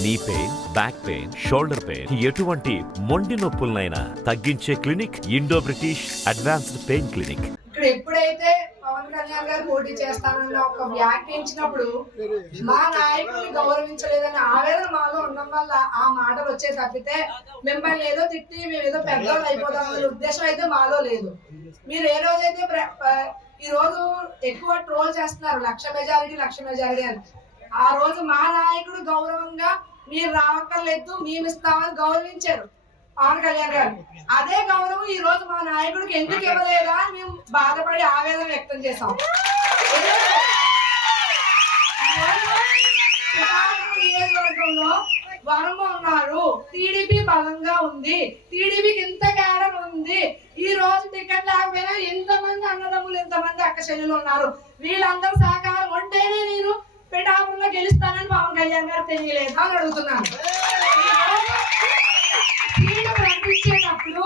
Knee pain, back pain, shoulder pain, ఎటువంటి మొండి నొప్పులనైనా తగ్గించే clinic Indo British advanced pain clinic. ఇక్కడ ఎప్పుడైతే పవన్ కళ్యాణ్ గారు పోటీ చేస్తానన్న ఒక వ్యాఖ్యించినప్పుడు మా నాయకుడిని గౌరవించలేదన్న ఆవేదన మాలో ఉండడం వల్ల ఆ మాటలు వచ్చే తప్పితే మిమ్మల్ని ఏదో తిట్టి మేము ఏదో పెద్దవాళ్ళు అయిపోతామనే ఉద్దేశం అయితే మాలో లేదు. మీరు ఏ రోజైతే ఈ రోజు ఎక్కువ ట్రోల్ చేస్తున్నారు లక్ష మెజారిటీ అని, ఆ రోజు మా నాయకుడు గౌరవంగా మీరు రావక్కర్లేదు మేము ఇస్తామని గౌరవించారు పవన్ కళ్యాణ్ గారు. అదే గౌరవం ఈ రోజు మా నాయకుడికి ఎందుకు ఇవ్వలేదా అని మేము బాధపడి ఆవేదన వ్యక్తం చేశాం. నియోజకవర్గంలో వర్మ ఉన్నారు, టీడీపీ బలంగా ఉంది, టీడీపీకి ఇంత క్యాడర్ ఉంది. ఈ రోజు టికెట్ లేకపోయినా ఎంతమంది అన్నదమ్ములు, ఎంతమంది అక్క చెల్లెలు ఉన్నారు, వీళ్ళందరూ సహకారం ఉంటేనే నేను పిఠాపురంలో గెలుస్తానని పవన్ కళ్యాణ్ గారు తెలియలేదు అని అడుగుతున్నాను. ప్రకటించేటప్పుడు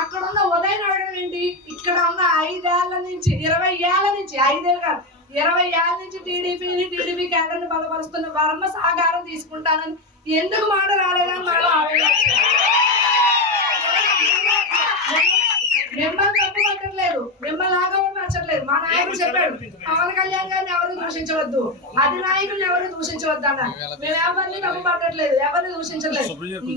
అక్కడ ఉన్న ఉదయం అడగడం ఏంటి, ఇక్కడ ఉన్న 5 ఏళ్ల నుంచి 20 ఏళ్ల నుంచి 5 ఏళ్ళు కాదు 20 ఏళ్ల నుంచి టీడీపీ క్యాడర్ని బలపరుస్తున్న వర్మ సహకారం తీసుకుంటానని ఎందుకు మాట రాలేదని మనం మిమ్మల్ని తప్పు పట్టట్లేదు, మిమ్మల్ని ఆగమర్చట్లేదు. మా నాయకుడు చెప్పాడు పవన్ కళ్యాణ్ గారిని ఎవరు దూషించవద్దు, అధినాయకుల్ని ఎవరు దూషించవద్దు అన్నారు. మేము ఎవరిని తప్పు పట్టట్లేదు, ఎవరిని దూషించలేదు,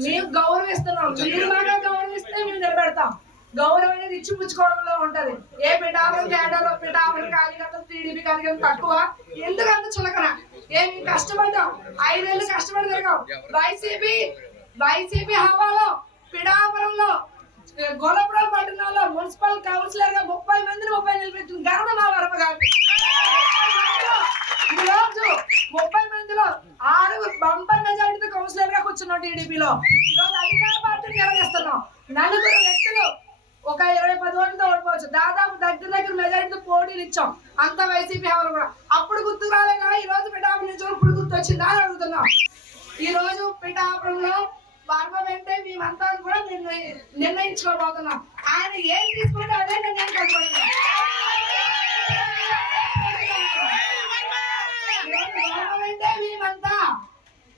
మేము గౌరవిస్తున్నాం. మీరు బాగా గౌరవిస్తే మేము నిలబెడతాం. గౌరవం అనేది ఇచ్చి పుచ్చుకోవడంలో ఉంటది. ఏ పిఠాపురం క్యాడర్లో పిఠాపురం కార్యకర్తలు టీడీపీ కార్యకర్తలు తక్కువ, ఎందుకు అంత చులకన? మేము కష్టపడ్డాం, 5 ఏళ్ళు కష్టపడి తిరగాం. వైసీపీ హవాలో పిఠాపురంలో గొల్లపురం పట్టణంలో మున్సిపల్ కౌన్సిలర్ గా 30 మందిని 30 నిలబెట్టిన ఘనత మా వర్మ గారు. ఈ రోజు 30 మందిలో 6 బంపర్ మెజారిటీతో కౌన్సిలర్ గా కూర్చున్నాం టీడీపీలో. ఈ రోజు అధికార పార్టీని నిలదీస్తున్నాం. 4 వ్యక్తులు ఒక 20-10 ఓట్లతో ఓడిపోవచ్చు, దాదాపు దగ్గర మెజారిటీతో పోటీలు ఇచ్చాం. అంత వైసీపీ హవాలు కూడా అప్పుడు గుర్తు రాలేదా? ఈ రోజు పిఠాపురం నుంచి ఇప్పుడు గుర్తు వచ్చిందా అని అడుగుతున్నాం. ఈ రోజు పిఠాపురంలో వర్మ వెంటే మేమంతా కూడా నిర్ణయించుకోబోతున్నాం. ఆయన ఏం తీసుకుంటే అదే నిర్ణయం కలుపుకుంటాం. వర్మ వెంటే మేమంతా,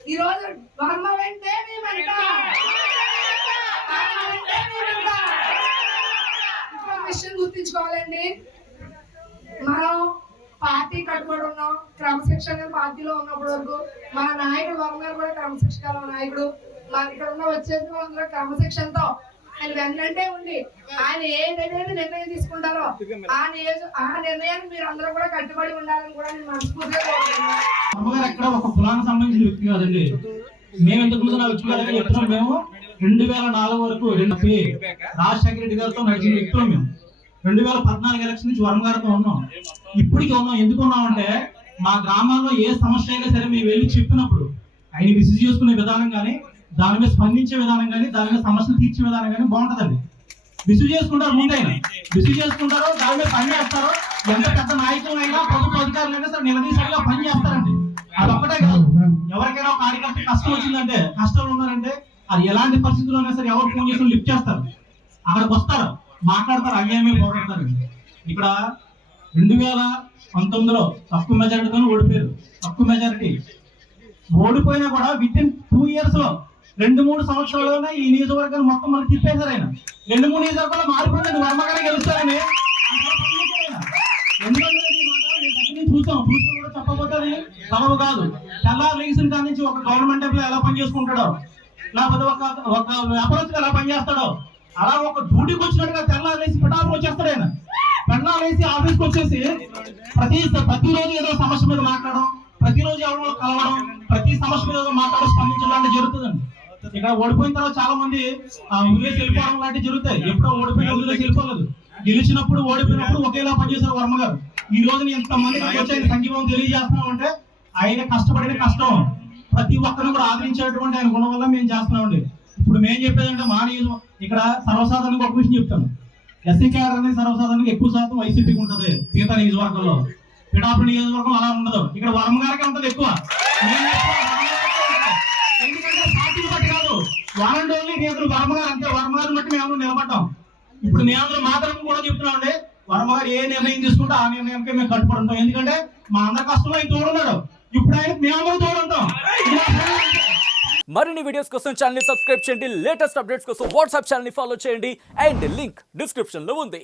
ఈ రోజు వర్మ వెంటే మేమంతా. ఇంకో విషయం గుర్తించుకోవాలండి, మనం పార్టీ కట్టుబడి ఉన్నాం, క్రమశిక్షణ పార్టీలో ఉన్నప్పటి వరకు మన నాయకుడు వర్మ గారు కూడా క్రమశిక్షణ నాయకుడు. ఇక్కడ ఉన్న వచ్చేసి వాళ్ళందరూ క్రమశిక్షణతో ఆయన వెన్నంటే ఉండి ఆయన ఏదైతే నిర్ణయం తీసుకుంటారో ఆ నిర్ణయాన్ని మీరు అందరూ కూడా కట్టుబడి ఉండాలని కూడా నేను మనస్ఫూర్తిగా కోరుకుంటున్నాను. ఎక్కడ ఒక కులానికి సంబంధించిన వ్యక్తి కాదండి. మేము ఇంతకు ముందు వచ్చి చెప్తున్నాం. మేము 2004 వరకు రాజశేఖర రెడ్డి గారితో నడిచిన వ్యక్తులు. మేము 2014 ఎలక్షన్ నుంచి వర్మ గారితో ఉన్నాం, ఇప్పటికీ ఉన్నాం. ఎందుకు ఉన్నామంటే మా గ్రామాల్లో ఏ సమస్య అయినా సరే మేము వెళ్ళి చెప్పినప్పుడు ఆయన రిసీవ్ చేసుకునే విధానం కానీ, దాని మీద స్పందించే విధానం కానీ, దాని మీద సమస్యలు తీర్చే విధానం కానీ బాగుంటుందండి. రిసీవ్ చేసుకుంటారు, ముందైనా రిసీవ్ చేసుకుంటారో దాని మీద పని చేస్తారో. ఎంత పెద్ద నాయకులైనా ప్రభుత్వ అధికారులైనా సరే నిలదీసరిగా పని చేస్తారండి. అది ఒక్కటే కాదు, ఎవరికైనా ఒక కార్యకర్త కష్టం వచ్చిందంటే, కష్టంలో ఉన్నారంటే అది ఎలాంటి పరిస్థితుల్లో అయినా సరే ఎవరు ఫోన్ చేసి లిఫ్ట్ చేస్తారు, అక్కడికి వస్తారు, మాట్లాడతారు, అన్యాయమే పోరాడతారు. ఇక్కడ 2019లో తక్కువ మెజారిటీతో ఓడిపోయారు. తక్కువ మెజారిటీ ఓడిపోయినా కూడా విత్ ఇన్ 2 years లో 2-3 సంవత్సరాల్లోనే ఈ నియోజకవర్గాన్ని మొత్తం మనకి తిప్పేశారు. ఆయన 2-3 నియోజకవర్గాల్లో మారిపోయింది, వర్మగానే గెలుస్తారని. ఎందుకంటే చూసాం కూడా చెప్పబోతే సబబు కాదు. తెల్లారు లేచిన కాడి నుంచి ఒక గవర్నమెంట్ ఎంప్లాయ్ ఎలా పనిచేసుకుంటాడో, లేకపోతే ఒక వ్యాపారస్తులు ఎలా పనిచేస్తాడో, అలా ఒక డ్యూటీకి వచ్చినట్టుగా తెల్లారు లేచి పిఠాపురం వచ్చేస్తాడు. ఆయన పెళ్ళాలు వేసి ఆఫీస్కి వచ్చేసి ప్రతిరోజు ఏదో సమస్య మీద మాట్లాడడం, ప్రతిరోజు ఎవరో కలవడం, ప్రతి సమస్య మీద మాట్లాడి స్పందించడం లాంటివి జరుగుతుందండి. ఇక్కడ ఓడిపోయిన తర్వాత చాలా మంది వదిలేసి వెళ్ళిపోవడం లాంటివి జరుగుతాయి. ఎప్పుడో ఓడిపోయిన వదిలేసి వెళ్ళిపోలేదు, గెలిచినప్పుడు ఓడిపోయినప్పుడు ఒకేలా పనిచేశారు వర్మ గారు. ఈ రోజున ఎంతమంది వచ్చి ఆయన సంఘీభావం తెలియజేస్తున్నాం అంటే ఆయన కష్టపడిన కష్టం ప్రతి ఒక్కరిని కూడా ఆదరించేటువంటి ఆయన గుణం వల్ల మేము చేస్తున్నామండి. ఇప్పుడు మేము చెప్పేదంటే మా ఇక్కడ సర్వసాధారణంగా ఒక విషయం చెప్తాను. ఎస్సీ క్యాడర్ అనేది సర్వసాధారణంగా ఎక్కువ శాతం వైసీపీకి ఉంటుంది. మిగతా నియోజకవర్గంలో పిఠాపురం నియోజకవర్గం అలా ఉండదు. ఇక్కడ వర్మ గారికి ఉంటుంది ఎక్కువ. ఎందుకంటే పార్టీని బట్టి కాదు, వాలంటీర్లు నేతలు వర్మ గారు అంతే. వర్మ గారిని బట్టి మేము నిలబడ్డాం. ఇప్పుడు మేము మాత్రం కూడా చెప్తున్నాం అండి, వర్మ గారు ఏ నిర్ణయం తీసుకుంటే ఆ నిర్ణయానికి మేము కట్టుబడి ఉంటాం. ఎందుకంటే మా అందరి కష్టంలో ఆయన తోడున్నాడు. ఇప్పుడు ఆయనకు మేము తోడుంటాం. మరిన్ని వీడియోస్ కోసం ఛానల్ ని సబ్స్క్రైబ్ చేయండి, లేటెస్ట్ అప్డేట్స్ కోసం వాట్సాప్ ఛానల్ ని ఫాలో చేయండి అండ్ లింక్ డిస్క్రిప్షన్ లో ఉంది.